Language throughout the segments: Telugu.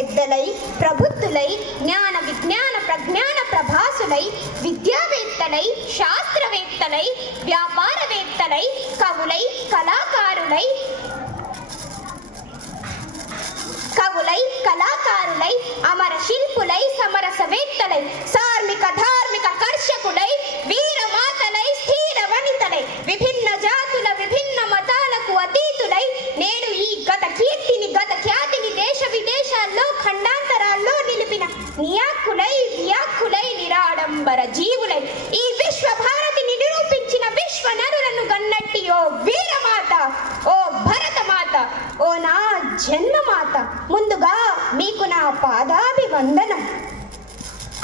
పెద్దలై ప్రబుద్ధులై జ్ఞాన విజ్ఞాన ప్రజ్ఞాన ప్రభాసులై విద్యావేత్తలై శాస్త్రవేత్తలై వ్యాపారవేత్తలై కవులై కళాకారులై అమర శిల్పులై సమరసవేత్తలై కార్మిక ధార్మిక కర్షకులై వీరమాతలై స్థిర వనితలై విభిన్న జాతుల విభిన్న మతాలకు అతీతులై నేడు ఈ గత ఖ్యాతిని దేశ విదేశాల్లో ఖండాంతరాల్లో నిలిపిన వ్యాక్కులై నిరాడంబర జీవులై ఈ విశ్వ భారతిని నిరూపించిన విశ్వ నరులను గన్నట్టి ఓ వీరమాత, ఓ భరతమాత, ఓ నా జన్మమాత, ముందుగా మీకు నా పాదాభివందనం.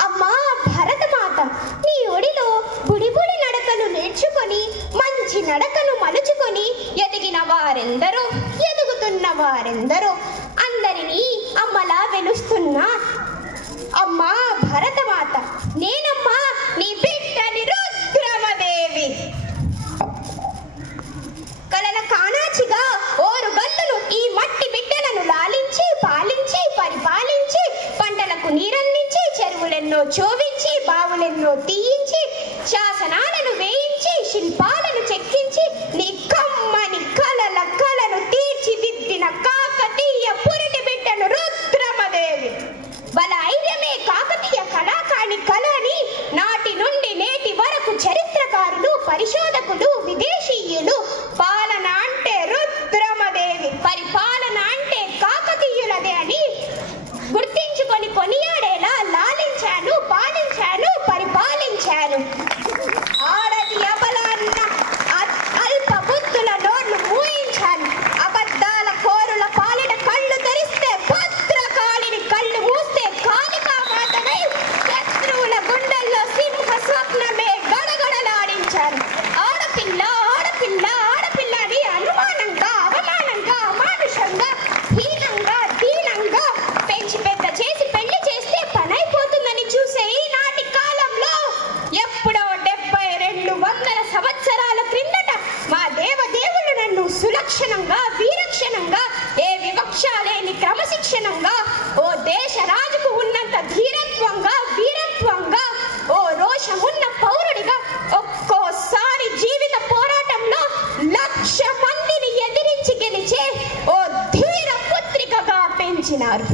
అమ్మా భరతమాత, నీ ఒడిలో బుడిబుడి నడకలు నేర్చుకొని మంచి నడకను మలుచుకొని ఎదిగిన వారెందరో, ఎదుగుతున్న వారెందరో, అందరినీ అమ్మలా వెలుస్తున్నా అమ్మా భరతమాత, నేనమ్మా నీ బిడ్డని రుద్రమదేవి. కలల కానాచిగా ఓరు గల్లును ఈ మట్టి బిడ్డలను లాలించి పాలించి పరిపాలించి పంటలకు నీరందించి చెరువులెన్నో చోవించి బావులెన్నో తీయించి శాసనాలను వేయించి శిల్పాలను చెక్కించి నీ కమ్మని కలను తీర్చిదిద్దిన కాకతీయ పురిటి బిడ్డను రుద్రమదేవి. బల ఐర్యమే కాకతీయ కళాకాని కళ అని నాటి నుండి నేటి వరకు చరిత్రకారులు పరిశోధకులు విదేశీయులు పాలన అంటే రుద్రమదేవి, పరిపాలన అంటే కాకతీయులదే అని గుర్తించుకొని కొనియాడేలా లాలించాను, పాలించాను, పరిపాలించాను. ఆడది అబలాన్న అల్ప బుద్ధుల నోళ్లు మూయించాను. అబద్ధాల కోరుల పాలిన కళ్ళు తెరిస్తే భద్రకాళిని, కళ్ళు మూస్తే కాళికా మాతనై శత్రువుల గుండెల్లో సింహ స్వప్నమే గడగడలాడించాను. ఆడపిల్ల ఆడపిల్ల ఆడపిల్ల అని అనుమానంగా అవమానంగా అమానుషంగా హీనంగా దీనంగా పెంచి పెద్ద చేసి పెళ్లి చేస్తే పనైపోతుందని చూసే ఈనాటి కాలంలో ఎప్పుడో 7200 సంవత్సరాల క్రిందట మా దేవదేవులు నన్ను సులక్షణంగా వీరక్షణంగా ఏ వివక్ష లేని క్రమశిక్షణంగా ఓ దేశ రాజుకు ఉన్నంత ధీరత్వంగా వీరత్వంగా ఓ రోషమున్న పౌరుడిగా ఒక్కోసారి జీవిత పోరాటంలో 1,00,000 మందిని ఎదిరించి గెలిచే ఓ ధీర పుత్రికగా పెంచినారు.